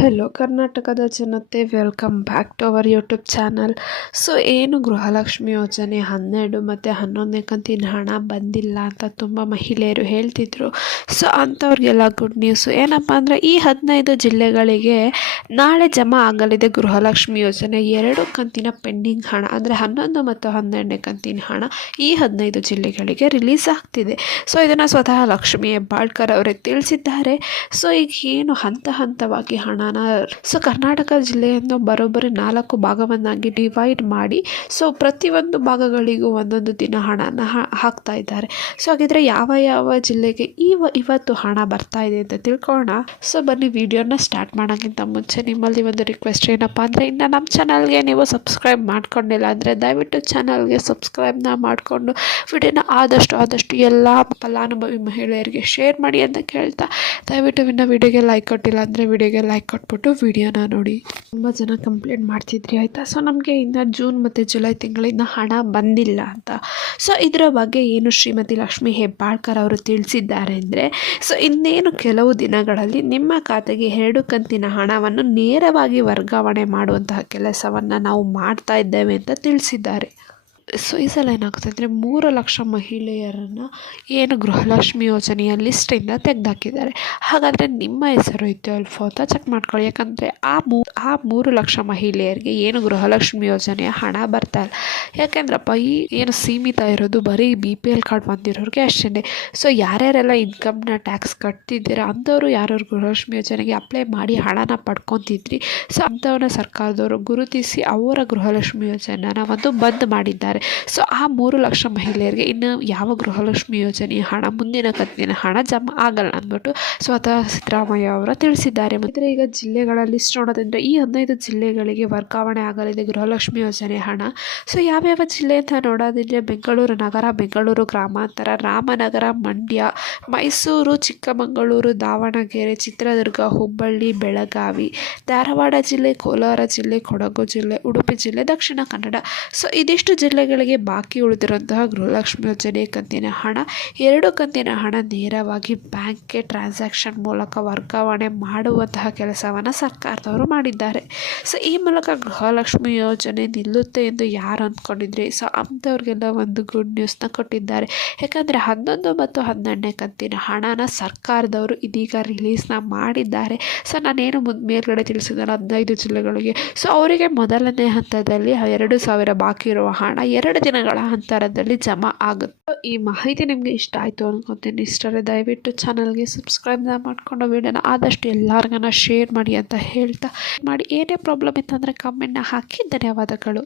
Hello ಕರ್ನಾಟಕದ ಜನತೆ, welcome back to our YouTube channel. So ಏನು ಗೃಹಲಕ್ಷ್ಮಿ ಯೋಜನೆ 12 ಮತ್ತು 11ನೇ ಕಂತಿನ ಹಣ ಬಂದಿಲ್ಲ ಅಂತ ತುಂಬ ಮಹಿಳೆಯರು ಹೇಳ್ತಿದ್ರು. ಸೊ ಅಂಥವ್ರಿಗೆಲ್ಲ ಗುಡ್ ನ್ಯೂಸು. ಏನಪ್ಪ ಅಂದರೆ ಈ 15 ಜಿಲ್ಲೆಗಳಿಗೆ ನಾಳೆ ಜಮಾ ಆಗಲಿದೆ ಗೃಹಲಕ್ಷ್ಮಿ ಯೋಜನೆ 2 ಕಂತಿನ ಪೆಂಡಿಂಗ್ ಹಣ. ಅಂದರೆ 11 ಮತ್ತು 12ನೇ ಕಂತಿನ ಹಣ ಈ 15 ಜಿಲ್ಲೆಗಳಿಗೆ ರಿಲೀಸ್ ಆಗ್ತಿದೆ. ಸೊ ಇದನ್ನು ಸ್ವತಃ ಲಕ್ಷ್ಮಿ ಹೆಬ್ಬಾಳ್ಕರ್ ಅವರೇ ತಿಳಿಸಿದ್ದಾರೆ. ಸೊ ಈಗ ಏನು ಹಂತವಾಗಿ ಹಣನ ಕರ್ನಾಟಕ ಜಿಲ್ಲೆಯನ್ನು ಬರೋಬ್ಬರಿ 4 ಭಾಗವನ್ನಾಗಿ ಡಿವೈಡ್ ಮಾಡಿ ಪ್ರತಿಯೊಂದು ಭಾಗಗಳಿಗೂ ಒಂದೊಂದು ದಿನ ಹಣನ ಹಾಕ್ತಾ ಇದ್ದಾರೆ. ಸೊ ಹಾಗಿದ್ರೆ ಯಾವ ಜಿಲ್ಲೆಗೆ ಇವತ್ತು ಹಣ ಬರ್ತಾ ಇದೆ ಅಂತ ತಿಳ್ಕೊಳ್ಳೋಣ. ಸೊ ಬನ್ನಿ, ವಿಡಿಯೋನ ಸ್ಟಾರ್ಟ್ ಮಾಡೋಕ್ಕಿಂತ ಮುಂಚೆ ನಿಮ್ಮಲ್ಲಿ ಒಂದು ರಿಕ್ವೆಸ್ಟ್ ಏನಪ್ಪ ಅಂದರೆ, ಇನ್ನು ನಮ್ಮ ಚಾನಲ್ಗೆ ನೀವು ಸಬ್ಸ್ಕ್ರೈಬ್ ಮಾಡ್ಕೊಂಡಿಲ್ಲ ಅಂದರೆ ದಯವಿಟ್ಟು ಚಾನಲ್ಗೆ ಸಬ್ಸ್ಕ್ರೈಬ್ನ ಮಾಡಿಕೊಂಡು ವಿಡಿಯೋನ ಆದಷ್ಟು ಎಲ್ಲ ಫಲಾನುಭವಿ ಮಹಿಳೆಯರಿಗೆ ಶೇರ್ ಮಾಡಿ ಅಂತ ಕೇಳ್ತಾ, ದಯವಿಟ್ಟು ಇನ್ನು ವಿಡಿಯೋಗೆ ಲೈಕ್ ಕೊಟ್ಟಿಲ್ಲ ಅಂದರೆ ವಿಡಿಯೋಗೆ ಲೈಕ್ ಕೊಟ್ಬಿಟ್ಟು ವಿಡಿಯೋನ ನೋಡಿ. ತುಂಬ ಜನ ಕಂಪ್ಲೇಂಟ್ ಮಾಡ್ತಿದ್ರಿ ಆಯಿತಾ. ಸೊ ನಮಗೆ ಇನ್ನು ಜೂನ್ ಮತ್ತು ಜುಲೈ ತಿಂಗಳಿಂದ ಹಣ ಬಂದಿಲ್ಲ ಅಂತ. ಸೊ ಇದರ ಬಗ್ಗೆ ಏನು ಶ್ರೀಮತಿ ಲಕ್ಷ್ಮಿ ಹೆಬ್ಬಾಳ್ಕರ್ ಅವರು ತಿಳಿಸಿದ್ದಾರೆ ಅಂದರೆ, ಇನ್ನೇನು ಕೆಲವು ದಿನಗಳಲ್ಲಿ ನಿಮ್ಮ ಖಾತೆಗೆ 2 ಕಂತಿನ ಹಣವನ್ನು ನೇರವಾಗಿ ವರ್ಗಾವಣೆ ಮಾಡುವಂತಹ ಕೆಲಸವನ್ನು ನಾವು ಮಾಡ್ತಾ ಇದ್ದೇವೆ ಅಂತ ತಿಳಿಸಿದ್ದಾರೆ. ಈ ಸಲ ಏನಾಗುತ್ತೆ ಅಂದರೆ 3 ಲಕ್ಷ ಮಹಿಳೆಯರನ್ನು ಏನು ಗೃಹಲಕ್ಷ್ಮಿ ಯೋಜನೆಯ ಲಿಸ್ಟಿಂದ ತೆಗೆದುಹಾಕಿದ್ದಾರೆ. ಹಾಗಾದರೆ ನಿಮ್ಮ ಹೆಸರು ಇತ್ತು ಅಲ್ಫೋ ಅಂತ ಚೆಕ್ ಮಾಡ್ಕೊಳ್ಳಿ. ಯಾಕಂದರೆ ಆ 3 ಲಕ್ಷ ಮಹಿಳೆಯರಿಗೆ ಏನು ಗೃಹಲಕ್ಷ್ಮಿ ಯೋಜನೆಯ ಹಣ ಬರ್ತಾ ಇಲ್ಲ. ಯಾಕೆಂದ್ರಪ್ಪ, ಈ ಏನು ಸೀಮಿತ ಇರೋದು ಬರೀ BPL ಕಾರ್ಡ್ ಬಂದಿರೋರಿಗೆ ಅಷ್ಟೇ. ಸೊ ಯಾರ್ಯಾರೆಲ್ಲ ಇನ್ಕಮ್ನ ಟ್ಯಾಕ್ಸ್ ಕಟ್ತಿದ್ದೀರಾ ಅಂಥವ್ರು ಯಾರು ಗೃಹಲಕ್ಷ್ಮಿ ಯೋಜನೆಗೆ ಅಪ್ಲೈ ಮಾಡಿ ಹಣನ ಪಡ್ಕೊತಿದ್ರಿ. ಸೊ ಅಂಥವ್ರನ್ನ ಸರ್ಕಾರದವರು ಗುರುತಿಸಿ ಅವರ ಗೃಹಲಕ್ಷ್ಮಿ ಯೋಜನೆನ ಬಂದ್ ಮಾಡಿದ್ದಾರೆ. ಸೊ ಆ 3 ಲಕ್ಷ ಮಹಿಳೆಯರಿಗೆ ಇನ್ನು ಯಾವ ಗೃಹಲಕ್ಷ್ಮಿ ಯೋಜನೆಯ ಹಣ, ಮುಂದಿನ ಕಂತಿನ ಹಣ ಜಮಾ ಆಗಲ್ಲ ಅಂದ್ಬಿಟ್ಟು ಸ್ವತಃ ಸಿದ್ದರಾಮಯ್ಯ ಅವರು ತಿಳಿಸಿದ್ದಾರೆ. ಮತ್ತು ಈಗ ಜಿಲ್ಲೆಗಳ ಲಿಸ್ಟ್ ನೋಡೋದಂದರೆ ಈ 15 ಜಿಲ್ಲೆಗಳಿಗೆ ವರ್ಗಾವಣೆ ಆಗಲಿದೆ ಗೃಹಲಕ್ಷ್ಮಿ ಯೋಜನೆ ಹಣ. ಸೊ ಯಾವ್ಯಾವ ಜಿಲ್ಲೆ ಅಂತ ನೋಡೋದಿದ್ರೆ ಬೆಂಗಳೂರು ನಗರ, ಬೆಂಗಳೂರು ಗ್ರಾಮಾಂತರ, ರಾಮನಗರ, ಮಂಡ್ಯ, ಮೈಸೂರು, ಚಿಕ್ಕಮಗಳೂರು, ದಾವಣಗೆರೆ, ಚಿತ್ರದುರ್ಗ, ಹುಬ್ಬಳ್ಳಿ, ಬೆಳಗಾವಿ, ಧಾರವಾಡ ಜಿಲ್ಲೆ, ಕೋಲಾರ ಜಿಲ್ಲೆ, ಕೊಡಗು ಜಿಲ್ಲೆ, ಉಡುಪಿ ಜಿಲ್ಲೆ, ದಕ್ಷಿಣ ಕನ್ನಡ. ಸೊ ಇದಿಷ್ಟು ಜಿಲ್ಲೆಗಳಿಗೆ ಬಾಕಿ ಉಳಿದಿರುವಂತಹ ಗೃಹಲಕ್ಷ್ಮಿ ಯೋಜನೆ ಕಂತಿನ ಹಣ, 2 ಕಂತಿನ ಹಣ ನೇರವಾಗಿ ಬ್ಯಾಂಕ್ಗೆ ಟ್ರಾನ್ಸಾಕ್ಷನ್ ಮೂಲಕ ವರ್ಗಾವಣೆ ಮಾಡುವಂತಹ ಕೆಲಸವನ್ನು ಸರ್ಕಾರದವರು ಮಾಡಿದ್ದಾರೆ. ಸೊ ಈ ಮೂಲಕ ಗೃಹಲಕ್ಷ್ಮಿ ಯೋಜನೆ ನಿಲ್ಲುತ್ತೆ ಎಂದು ಯಾರು ಅಂದ್ಕೊಂಡಿದ್ರಿ, ಸೊ ಅಂಥವ್ರಿಗೆಲ್ಲ ಒಂದು ಗುಡ್ ನ್ಯೂಸ್ನ ಕೊಟ್ಟಿದ್ದಾರೆ. ಯಾಕಂದರೆ 11 ಮತ್ತು 12ನೇ ಕಂತಿನ ಹಣನ ಸರ್ಕಾರದವರು ಇದೀಗ ರಿಲೀಸ್ನ ಮಾಡಿದ್ದಾರೆ. ಸೊ ನಾನೇನು ಮೇಲ್ಗಡೆ ತಿಳಿಸಿದ್ದಾರೆ 15 ಜಿಲ್ಲೆಗಳಿಗೆ, ಸೊ ಅವರಿಗೆ ಮೊದಲನೇ ಹಂತದಲ್ಲಿ 2,000 ಬಾಕಿ ಇರುವ ಹಣ 2 ದಿನಗಳ ಅಂತರದಲ್ಲಿ ಜಮಾ ಆಗುತ್ತೆ. ಈ ಮಾಹಿತಿ ನಿಮಗೆ ಇಷ್ಟ ಆಯಿತು ಅನ್ಕೊತೀನಿ. ಇಷ್ಟರೇ ದಯವಿಟ್ಟು ಚಾನಲ್ಗೆ ಸಬ್ಸ್ಕ್ರೈಬ್ನ ಮಾಡಿಕೊಂಡು ವಿಡಿಯೋನ ಆದಷ್ಟು ಎಲ್ಲರಿಗೂ ಶೇರ್ ಮಾಡಿ ಅಂತ ಹೇಳ್ತಾ, ಏನೇ ಪ್ರಾಬ್ಲಮ್ ಇತ್ತಂದರೆ ಕಮೆಂಟ್ನ ಹಾಕಿ. ಧನ್ಯವಾದಗಳು.